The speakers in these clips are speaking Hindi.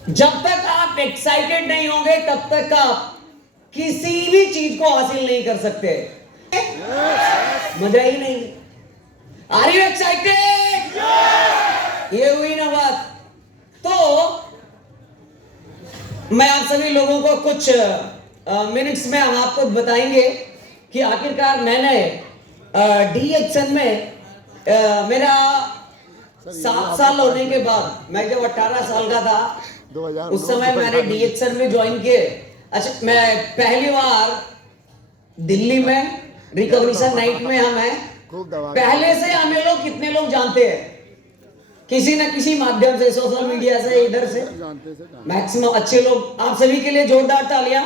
जब तक आप एक्साइटेड नहीं होंगे तब तक आप किसी भी चीज को हासिल नहीं कर सकते। मजा ही नहीं। Are you excited? ये हुई ना बात। तो मैं आप सभी लोगों को कुछ मिनट्स में हम आपको बताएंगे कि आखिरकार मैंने डीएक्सन में मेरा 7 साल होने के बाद, मैं जब 18 साल का था 2009 उस समय मैंने डीएक्सन में ज्वाइन किए। अच्छा, मैं पहली बार दिल्ली में रिकॉग्निशन नाइट में हम हैं। खूब दबा पहले से हमें लोग कितने लोग जानते हैं, किसी न किसी माध्यम से, सोशल मीडिया से, इधर से जानते से जानते। मैक्सिमम अच्छे लोग। आप सभी के लिए जोरदार तालियां।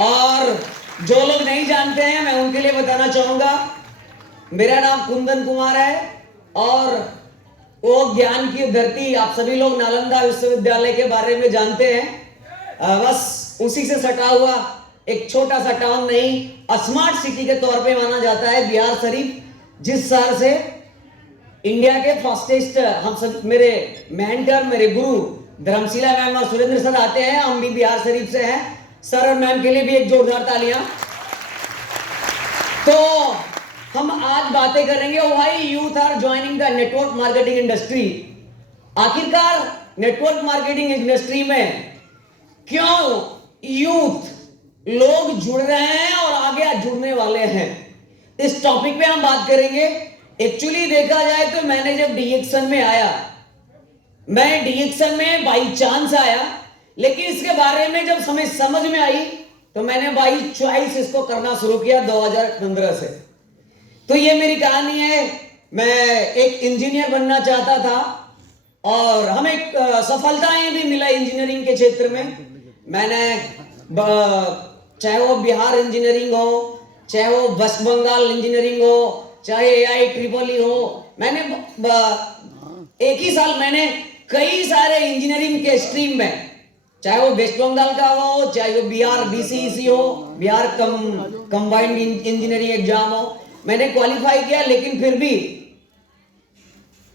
और जो लोग नहीं जानते हैं मैं उनके लिए बताना चाहूंगा, मेरा नाम कुंदन कुमार है और वो ज्ञान की धरती, आप सभी लोग नालंदा विश्वविद्यालय के बारे में जानते हैं। बस उसी से सटा हुआ एक छोटा सा टाउन नहीं, स्मार्ट सिटी के तौर पे माना जाता है बिहार शरीफ, जिस शहर से इंडिया के फास्टेस्ट हम सब, मेरे मेंटर, मेरे गुरु धर्मशिला मैम और सुरेंद्र सर आते हैं। हम भी बिहार शरीफ से हैं। सर और मैम के लिए भी एक जोरदार तालियां। तो हम आज बातें करेंगे why youth are joining the network marketing industry. आखिरकार नेटवर्क मार्केटिंग इंडस्ट्री में क्यों यूथ लोग जुड़ रहे हैं और आगे जुड़ने वाले हैं, इस टॉपिक पे हम बात करेंगे। एक्चुअली देखा जाए तो मैंने जब डीएक्सन में आया, मैं डीएक्सन में बाई चांस आया, लेकिन इसके बारे में जब समझ में आई तो मैंने बाई चॉइस इसको करना शुरू किया 2015 से। तो ये मेरी कहानी है। मैं एक इंजीनियर बनना चाहता था और हमें सफलताएं भी मिला इंजीनियरिंग के क्षेत्र में। मैंने चाहे वो बिहार इंजीनियरिंग हो, चाहे वो वेस्ट बंगाल इंजीनियरिंग हो, चाहे एआई ट्रिपल ई हो, मैंने एक ही साल मैंने कई सारे इंजीनियरिंग के स्ट्रीम में, चाहे वो वेस्ट बंगाल का हो, चाहे वो बिहार बीसीईसी हो, बिहार कंबाइंड इंजीनियरिंग एग्जाम हो, मैंने क्वालिफाई किया। लेकिन फिर भी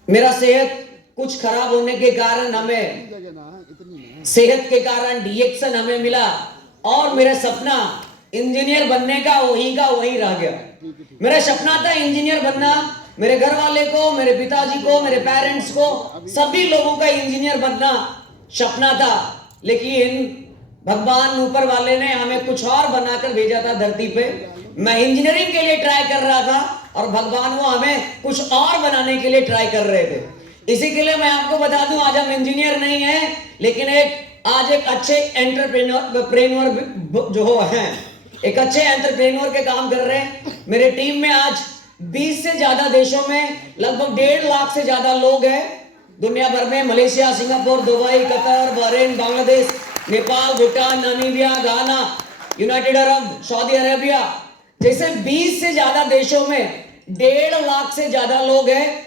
मेरा सेहत कुछ खराब होने के कारण, हमें सेहत के कारण डीएक्सन हमें मिला और मेरा सपना इंजीनियर बनने का वही रह गया। मेरा सपना था इंजीनियर बनना। मेरे घर वाले को, मेरे पिताजी को, मेरे पेरेंट्स को, सभी लोगों का इंजीनियर बनना सपना था। लेकिन भगवान ऊपर वाले ने हमें कुछ और बनाकर भेजा था धरती पे। मैं इंजीनियरिंग के लिए ट्राई कर रहा था और भगवान वो हमें कुछ और बनाने के लिए ट्राई कर रहे थे। इसी के लिए मैं आपको बता दूं, आज हम इंजीनियर नहीं हैं, लेकिन आज एक अच्छे एंटरप्रेन्योर जो हैं, एक अच्छे एंटरप्रेन्योर के काम कर रहे हैं। मेरे टीम में आज 20 से ज्यादा देशों में लगभग 1.5 लाख से ज्यादा लोग हैं दुनिया भर में। Malaysia, Singapore, Dubai, Qatar, Bahrain, Bangladesh, Nepal, Bhutan, Namibia, Ghana, United Arab, Saudi Arabia जैसे 20 से ज्यादा देशों में 1.5 लाख से ज्यादा लोग हैं।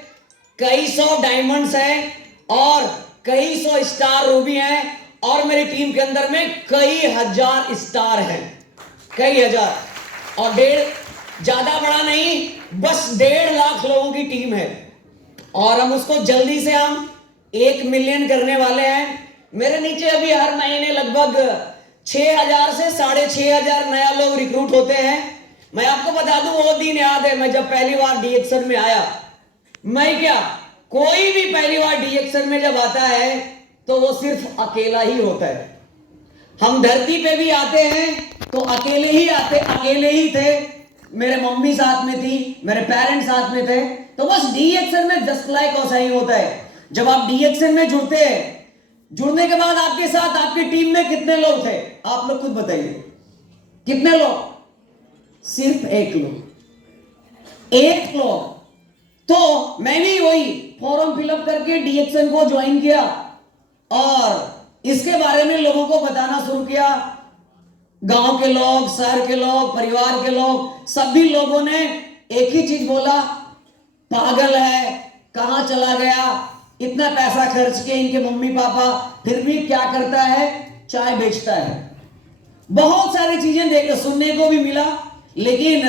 कई सौ डायमंड्स हैं और कई सौ स्टार रूबी हैं और मेरी टीम के अंदर में कई हजार स्टार हैं, कई हजार। और ज्यादा बड़ा नहीं, बस 1.5 लाख लोगों की टीम है और हम उसको जल्दी से हम 1 मिलियन करने वाले हैं। मेरे नीचे अभी हर महीने लगभग 6,000 से 6,500 नया लोग रिक्रूट होते हैं। मैं आपको बता दूं, वो दिन याद है मैं जब पहली बार डीएक्सन में आया। मैं क्या, कोई भी पहली बार डीएक्सन में जब आता है तो वो सिर्फ अकेला ही होता है। हम धरती पे भी आते हैं तो अकेले ही आते, अकेले ही थे। मेरे मम्मी साथ में थी, मेरे पेरेंट्स साथ में थे। तो बस डीएक्सन में जस्ट लाइक वैसा ही होता है। जब आप डीएक्सन में जुड़ते हैं, जुड़ने के बाद आपके साथ आपकी टीम में कितने लोग थे, आप लोग खुद बताइए, कितने लोग? सिर्फ 1 लोग, 1 लोग। तो मैंने वही फॉर्म फिलअप करके डीएक्सन को ज्वाइन किया और इसके बारे में लोगों को बताना शुरू किया। गांव के लोग, शहर के लोग, परिवार के लोग, सभी लोगों ने एक ही चीज बोला, पागल है, कहां चला गया, इतना पैसा खर्च के इनके मम्मी पापा, फिर भी क्या करता है, चाय बेचता है। बहुत सारी चीजें सुनने को भी मिला। लेकिन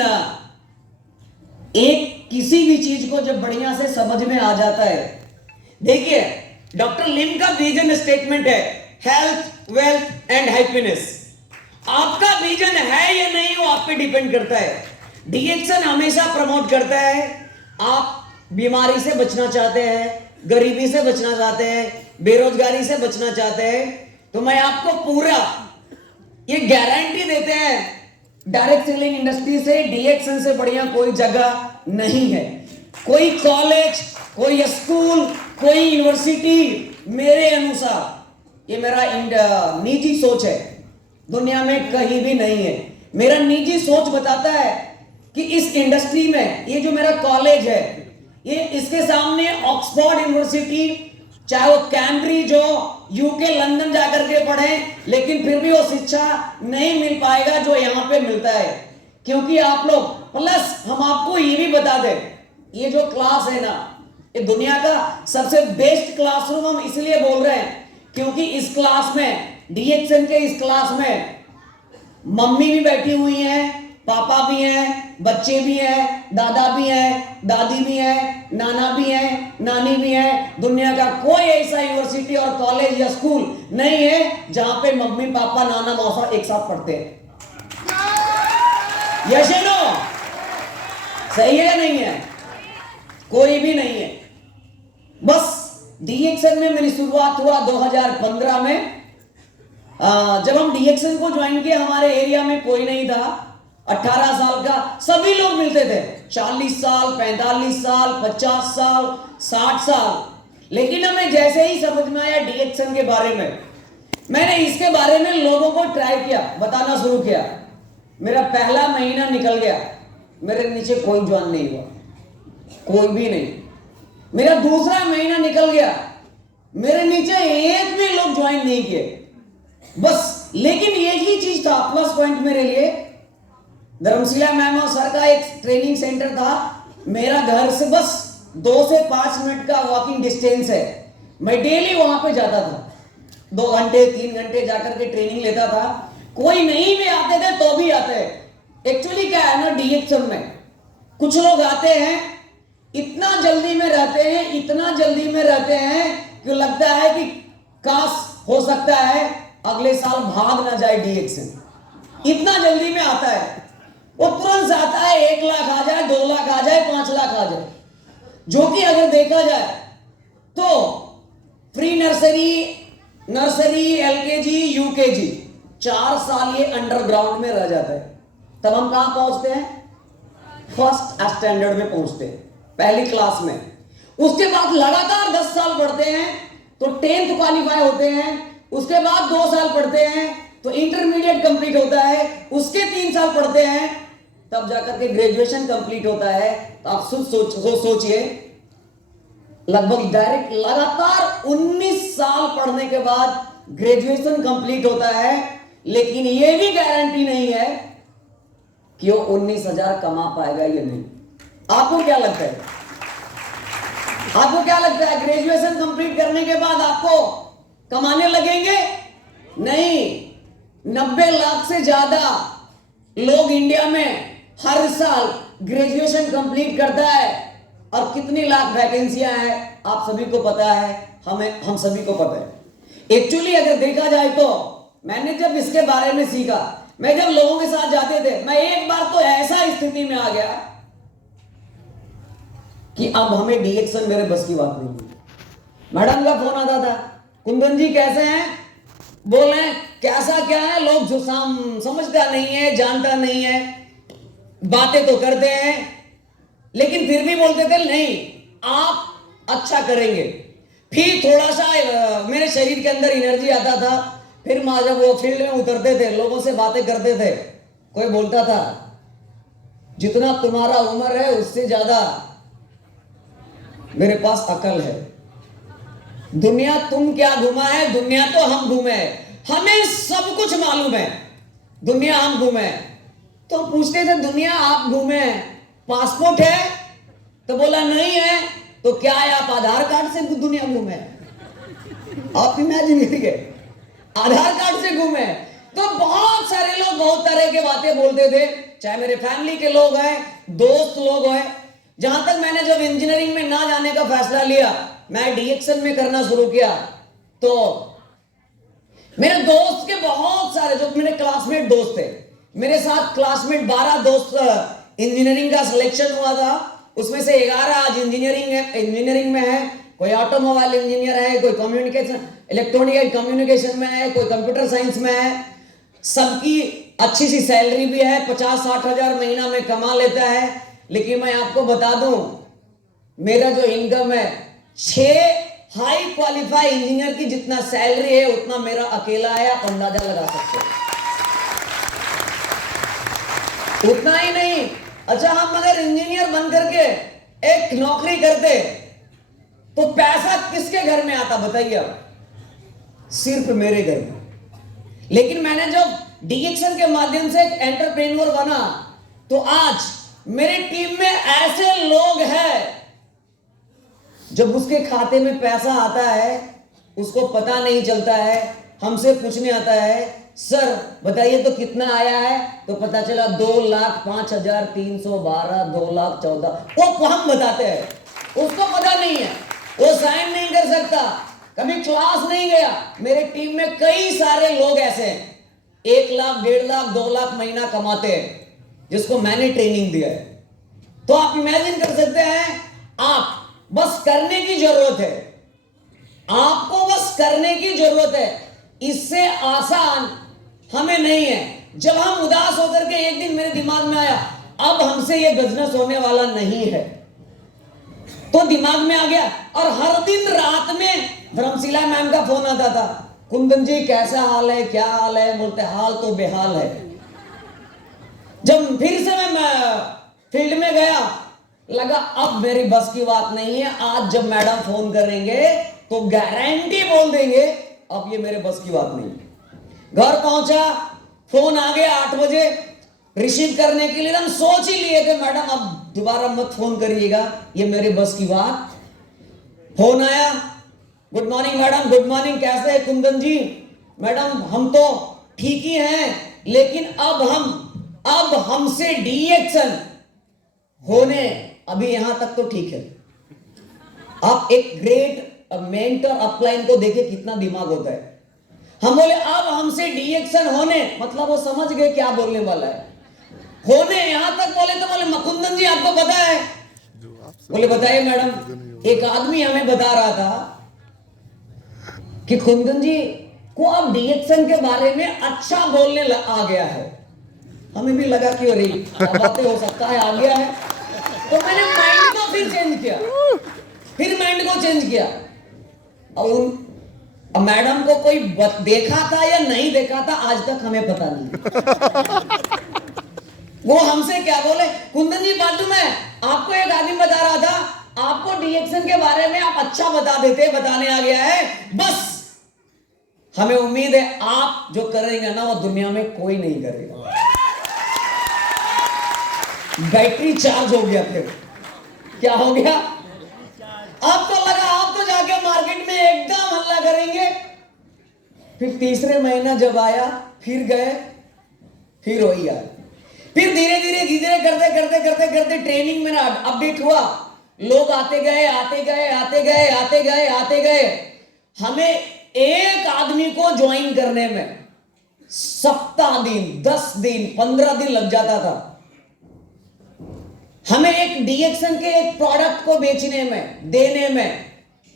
एक किसी भी चीज को जब बढ़िया से समझ में आ जाता है, देखिए डॉक्टर लिम का विजन स्टेटमेंट है हेल्थ, वेल्थ एंड हैप्पीनेस। आपका विजन है या नहीं वो आप पे डिपेंड करता है। डीएक्सन हमेशा प्रमोट करता है, आप बीमारी से बचना चाहते हैं, गरीबी से बचना चाहते हैं, बेरोजगारी से बचना चाहते हैं, तो मैं आपको पूरा ये गारंटी देते हैं, डायरेक्ट सेलिंग इंडस्ट्री से डीएक्सन से बढ़िया कोई जगह नहीं है। कोई कॉलेज, कोई स्कूल, कोई यूनिवर्सिटी, मेरे अनुसार, ये मेरा निजी सोच है, दुनिया में कहीं भी नहीं है। मेरा निजी सोच बताता है कि इस इंडस्ट्री में ये जो मेरा कॉलेज है, ये इसके सामने ऑक्सफोर्ड यूनिवर्सिटी, चाहे वो कैम्ब्रिज हो, यूके लंदन जाकर के पढ़े, लेकिन फिर भी वो शिक्षा नहीं मिल पाएगा जो यहाँ पे मिलता है। क्योंकि आप लोग, प्लस हम आपको ये भी बता दें, ये जो क्लास है ना, ये दुनिया का सबसे बेस्ट क्लासरूम हम इसलिए बोल रहे हैं क्योंकि इस क्लास में, डीएक्सन के इस क्लास में मम्मी भी बैठी हुई हैं, पापा भी हैं, बच्चे भी हैं, दादा भी हैं, दादी भी हैं, नाना भी हैं, नानी भी हैं। दुनिया का कोई ऐसा यूनिवर्सिटी और कॉलेज या स्कूल नहीं है जहां पे मम्मी पापा नाना मौसा एक साथ पढ़ते हैं। यस या नो? सही है या नहीं है? कोई भी नहीं है। बस डीएक्सन में मेरी शुरुआत हुआ 2015 में। जब हम डीएक्सन को ज्वाइन किया, हमारे एरिया में कोई नहीं था। 18 साल का सभी लोग मिलते थे, 40 साल, 45 साल, 50 साल, 60 साल। लेकिन हमें जैसे ही समझ में आया डीएक्सन के बारे में, मैंने इसके बारे में लोगों को ट्राई किया, बताना शुरू किया। मेरा पहला महीना निकल गया, मेरे नीचे कोई ज्वाइन नहीं हुआ, कोई भी नहीं। मेरा दूसरा महीना निकल गया, मेरे नीचे एक भी लोग ज्वाइन नहीं किए। बस, लेकिन एक ही चीज था प्लस पॉइंट मेरे लिए। धर्मशिला मैम और सर का एक ट्रेनिंग सेंटर था, मेरा घर से बस 2 से 5 मिनट का वॉकिंग डिस्टेंस है। मैं डेली वहां पे जाता था, 2 घंटे 3 घंटे जाकर के ट्रेनिंग लेता था। कोई नहीं भी आते थे तो भी आते। एक्चुअली क्या है ना, डीएक्सन में कुछ लोग आते हैं, इतना जल्दी में रहते हैं, इतना जल्दी में रहते हैं कि लगता है कि काश हो सकता है अगले साल भाग ना जाए डीएक्सन। इतना जल्दी में आता है, वो तुरंत आता है, 1 लाख आ जाए, 2 लाख आ जाए, 5 लाख आ जाए। जो कि अगर देखा जाए तो प्री नर्सरी, एलकेजी, यूकेजी, 4 साल ये अंडरग्राउंड में रह जाता है। तब हम कहां पहुंचते हैं? फर्स्ट स्टैंडर्ड में पहुंचते हैं, पहली क्लास में। उसके बाद लगातार 10 साल पढ़ते हैं तो 10th क्वालिफाई होते हैं। उसके बाद 2 साल पढ़ते हैं तो इंटरमीडिएट कंप्लीट होता है। उसके 3 साल पढ़ते हैं तब जाकर के ग्रेजुएशन कंप्लीट होता है। तो आप सोचिए, लगभग डायरेक्ट लगातार 19 साल पढ़ने के बाद ग्रेजुएशन कंप्लीट होता है। लेकिन यह भी गारंटी नहीं है कि वो 19,000 कमा पाएगा या नहीं। आपको क्या लगता है? आपको क्या लगता है ग्रेजुएशन कंप्लीट करने के बाद आपको कमाने लगेंगे? नहीं। 90 लाख से ज्यादा लोग इंडिया में हर साल ग्रेजुएशन कंप्लीट करता है। और कितनी लाख वैकेंसियां हैं आप सभी को पता है, हम सभी को पता है। एक्चुअली अगर देखा जाए तो मैंने जब इसके बारे में सीखा, मैं जब लोगों के साथ जाते थे, मैं एक बार तो ऐसा स्थिति में आ गया कि अब हमें डीएक्सन मेरे बस की बात नहीं हुई। मैडम का फोन आता था, कुंदन जी कैसे हैं? बोले कैसा क्या है? लोग जो समझता नहीं है, जानता नहीं है, बातें तो करते हैं लेकिन फिर भी बोलते थे नहीं आप अच्छा करेंगे। फिर थोड़ा सा मेरे शरीर के अंदर एनर्जी आता था। फिर जब वो फील्ड में उतरते थे, लोगों से बातें करते थे, कोई बोलता था जितना तुम्हारा उम्र है उससे ज्यादा मेरे पास अकल है। दुनिया तुम क्या घुमा है, दुनिया तो हम घूमे हैं, हमें सब कुछ मालूम है, दुनिया हम घूमे हैं। तो पूछते थे दुनिया आप घूमे हैं, पासपोर्ट है? तो बोला नहीं है। तो क्या है, आप आधार कार्ड से दुनिया घूमे? आप इमेजिन करिए, आधार कार्ड से घूमे। तो बहुत सारे लोग बहुत तरह के बातें बोलते थे, चाहे मेरे फैमिली के लोग हैं, दोस्त लोग हैं। जहां तक मैंने जब इंजीनियरिंग में ना जाने का फैसला लिया, मैं डीएक्सन में करना शुरू किया, तो मेरे दोस्त के बहुत सारे, जो मेरे क्लासमेट दोस्त थे, मेरे साथ क्लासमेट 12 दोस्त इंजीनियरिंग का सिलेक्शन हुआ था, उसमें से 11 आज इंजीनियरिंग में है। कोई ऑटोमोबाइल इंजीनियर है, कोई कम्युनिकेशन इलेक्ट्रॉनिक एंड कम्युनिकेशन में है, कोई कंप्यूटर साइंस में है। सबकी अच्छी सी सैलरी भी है, 50-60 हजार महीना में कमा लेता है। लेकिन मैं आपको बता दूं, मेरा जो इनकम है, 6 हाई क्वालिफाई इंजीनियर की जितना सैलरी है उतना मेरा अकेला है। आप अंदाजा लगा सकते हो। उतना ही नहीं, अच्छा हम अगर इंजीनियर बन करके एक नौकरी करते तो पैसा किसके घर में आता बताइए आप? सिर्फ मेरे घर में। लेकिन मैंने जब डीएक्शन के माध्यम से एक एंटरप्रेन्योर बना तो आज मेरी टीम में ऐसे लोग हैं, जब उसके खाते में पैसा आता है उसको पता नहीं चलता है, हमसे पूछने आता है, सर बताइए तो कितना आया है? तो पता चला 2,05,312, 2,14,000। वो हम बताते हैं, उसको पता नहीं है, वो साइन नहीं कर सकता, कभी क्लास नहीं गया। मेरे टीम में कई सारे लोग ऐसे हैं, 1 लाख, 1.5 लाख, 2 लाख महीना कमाते हैं, जिसको मैंने ट्रेनिंग दिया है। तो आप इमेजिन कर सकते हैं, आप बस करने की जरूरत है, आपको बस करने की जरूरत है। इससे आसान हमें नहीं है। जब हम उदास होकर के एक दिन मेरे दिमाग में आया, अब हमसे ये बिजनेस होने वाला नहीं है, तो दिमाग में आ गया। और हर दिन रात में धर्मशिला मैम का फोन आता था, कुंदन जी कैसा हाल है, क्या हाल है? बोलते हाल तो बेहाल है। जब फिर से मैं फील्ड में गया, लगा अब मेरी बस की बात नहीं है, आज जब मैडम फोन करेंगे तो गारंटी बोल देंगे अब ये मेरे बस की बात नहीं है। घर पहुंचा, फोन आ गया 8 बजे, रिसीव करने के लिए हम सोच ही लिए थे मैडम अब दोबारा मत फोन करिएगा, ये मेरे बस की बात। फोन आया, good morning madam, good morning, कैसे है कुंदन जी? मैडम हम तो ठीक ही हैं, लेकिन अब हमसे डीएक्शन होने, अभी यहां तक तो ठीक है। आप एक ग्रेट मेंटर अपलाइन को देखे कितना दिमाग होता है। हम बोले अब हमसे डीएक्शन होने, मतलब वो समझ गए क्या बोलने वाला है। होने यहां तक बोले तो बोले कुंदन जी आपको पता है? बोले बताइए मैडम। एक आदमी हमें बता रहा था कि कुंदन जी को अब डीएक्शन के बारे में अच्छा बोलने आ गया है। हमें भी लगा कि अरे बातें हो सकता है आ गया है, तो मैंने माइंड को फिर चेंज किया। और मैडम को कोई देखा था या नहीं देखा था आज तक हमें पता नहीं। वो हमसे क्या बोले, कुंदन जी बाजू में आपको एक आदमी बता रहा था, आपको डीएक्शन के बारे में आप अच्छा बता देते, बताने आ गया है, बस हमें उम्मीद है आप जो करेंगे ना वो दुनिया में कोई नहीं करेगा। बैटरी चार्ज हो गया। फिर क्या हो गया? अब तो लगा आप तो जाके मार्केट में एकदम हल्ला करेंगे। फिर तीसरे महीना जब आया, फिर गए, फिर वही आया। फिर धीरे धीरे करते ट्रेनिंग में अपडेट हुआ, लोग आते गए। हमें एक आदमी को ज्वाइन करने में सप्ताह दिन, 10 दिन, 15 दिन लग जाता था। हमें एक डीएक्शन के एक प्रोडक्ट को बेचने में, देने में,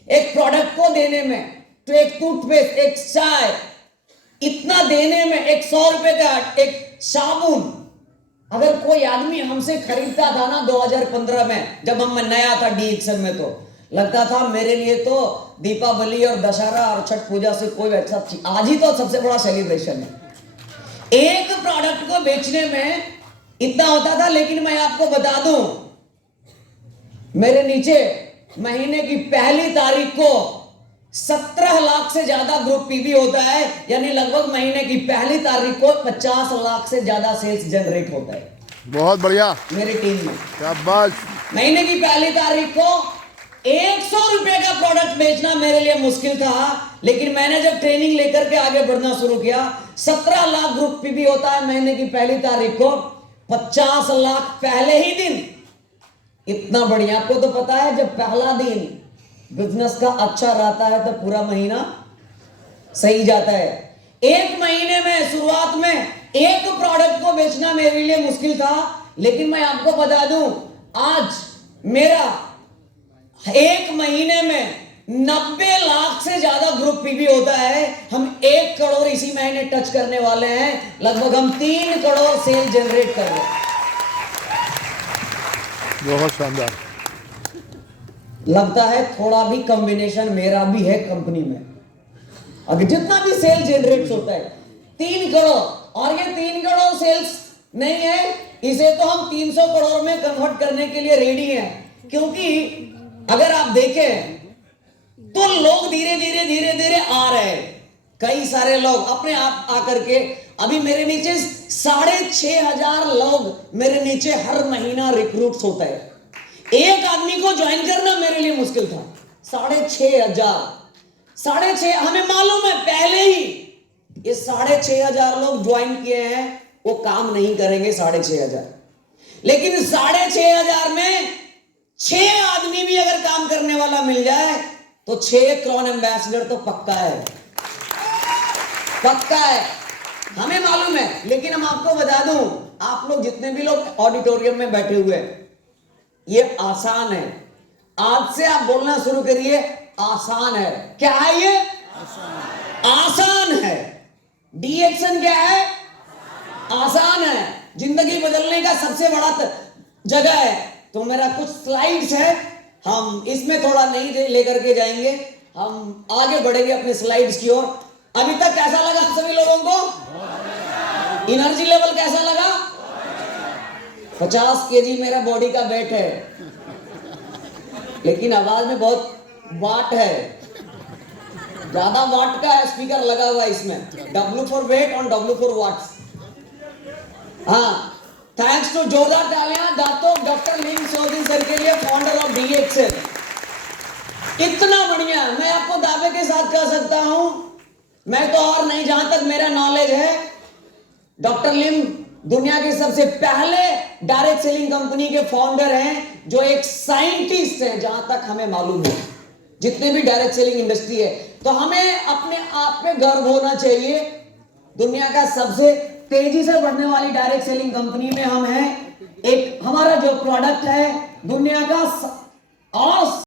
एक प्रोडक्ट को देने में, तो एक टूथपेस्ट, एक चाय, इतना देने में, एक 100 रुपए का एक साबुन, अगर कोई आदमी हमसे खरीदता था ना 2015 में, जब हम नया था डीएक्शन में, तो लगता था मेरे लिए तो दीपावली और दशहरा और छठ पूजा से कोई अच्छा चीज, आज ही तो सबसे बड़ा सेलिब्रेशन है। एक प्रोडक्ट को बेचने में इतना होता था। लेकिन मैं आपको बता दूं, मेरे नीचे महीने की पहली तारीख को 17 लाख से ज्यादा ग्रुप पीवी होता है, यानी लगभग महीने की पहली तारीख को 50 लाख से ज्यादा सेल्स जनरेट होता है। बहुत बढ़िया मेरी टीम में शाबाश। महीने की पहली तारीख को 100 रुपए का प्रोडक्ट बेचना मेरे लिए मुश्किल था, लेकिन मैंने जब ट्रेनिंग लेकर के आगे बढ़ना शुरू किया, 17 लाख ग्रुप पीवी होता है महीने की पहली तारीख को, 50 लाख पहले ही दिन। इतना बढ़िया। आपको तो पता है जब पहला दिन बिजनेस का अच्छा रहता है तो पूरा महीना सही जाता है। एक महीने में शुरुआत में एक प्रोडक्ट को बेचना मेरे लिए मुश्किल था, लेकिन मैं आपको बता दूं आज मेरा एक महीने में 90 लाख से ज्यादा ग्रुप पीवी होता है। हम 1 करोड़ इसी महीने टच करने वाले हैं। लगभग हम 3 करोड़ सेल जनरेट कर रहे हैं। बहुत शानदार। लगता है थोड़ा भी कॉम्बिनेशन मेरा भी है कंपनी में। अगर जितना भी सेल जनरेट होता है 3 करोड़, और ये 3 करोड़ सेल्स नहीं है, इसे तो हम 300 करोड़ में कन्वर्ट करने के लिए रेडी हैं। क्योंकि अगर आप देखें तो लोग धीरे धीरे आ रहे हैं। कई सारे लोग अपने आप आकर के अभी मेरे नीचे 6,500 लोग मेरे नीचे हर महीना रिक्रूट्स होता है। एक आदमी को ज्वाइन करना मेरे लिए मुश्किल था। 6,500 हमें मालूम है पहले ही ये 6,500 लोग ज्वाइन किए हैं, वो काम नहीं करेंगे 6,500, लेकिन 6,500 में 6 आदमी भी अगर काम करने वाला मिल जाए तो 6 क्रॉन एम्बेसडर तो पक्का है, पक्का है, हमें मालूम है। लेकिन हम आपको बता दूं, आप लोग जितने भी लोग ऑडिटोरियम में बैठे हुए हैं, ये आसान है। आज से आप बोलना शुरू करिए, आसान है। क्या है ये? आसान है। डीएक्शन क्या है? आसान है। जिंदगी बदलने का सबसे बड़ा जगह है। तो मेरा कुछ स्लाइड्स है, हम इसमें थोड़ा नहीं लेकर के जाएंगे, हम आगे बढ़ेंगे अपने स्लाइड्स की ओर। अभी तक कैसा लगा आप सभी लोगों को? एनर्जी लेवल कैसा लगा? 50 केजी मेरा बॉडी का वेट है, लेकिन आवाज में बहुत वाट है, ज्यादा वाट का स्पीकर लगा हुआ है इसमें। W फॉर वेट और W फॉर वाट्स। हाँ, थैंक्स टू जोरदार तालियां दातो डॉक्टर लिम सोदी सर के लिए, फाउंडर ऑफ डीएक्सल। इतना बढ़िया, मैं आपको दावे के साथ कह सकता हूं, मैं तो और नहीं, जहां तक मेरा नॉलेज है, डॉक्टर लिम दुनिया के सबसे पहले डायरेक्ट सेलिंग कंपनी के फाउंडर हैं, जो एक साइंटिस्ट हैं, जहां तक हमें मालूम है। जितने भी डायरेक्ट सेलिंग इंडस्ट्री है, तो हमें अपने आप पे गर्व होना चाहिए। दुनिया का सबसे तेजी से बढ़ने वाली डायरेक्ट सेलिंग कंपनी में हम हैं। एक हमारा जो प्रोडक्ट है दुनिया का और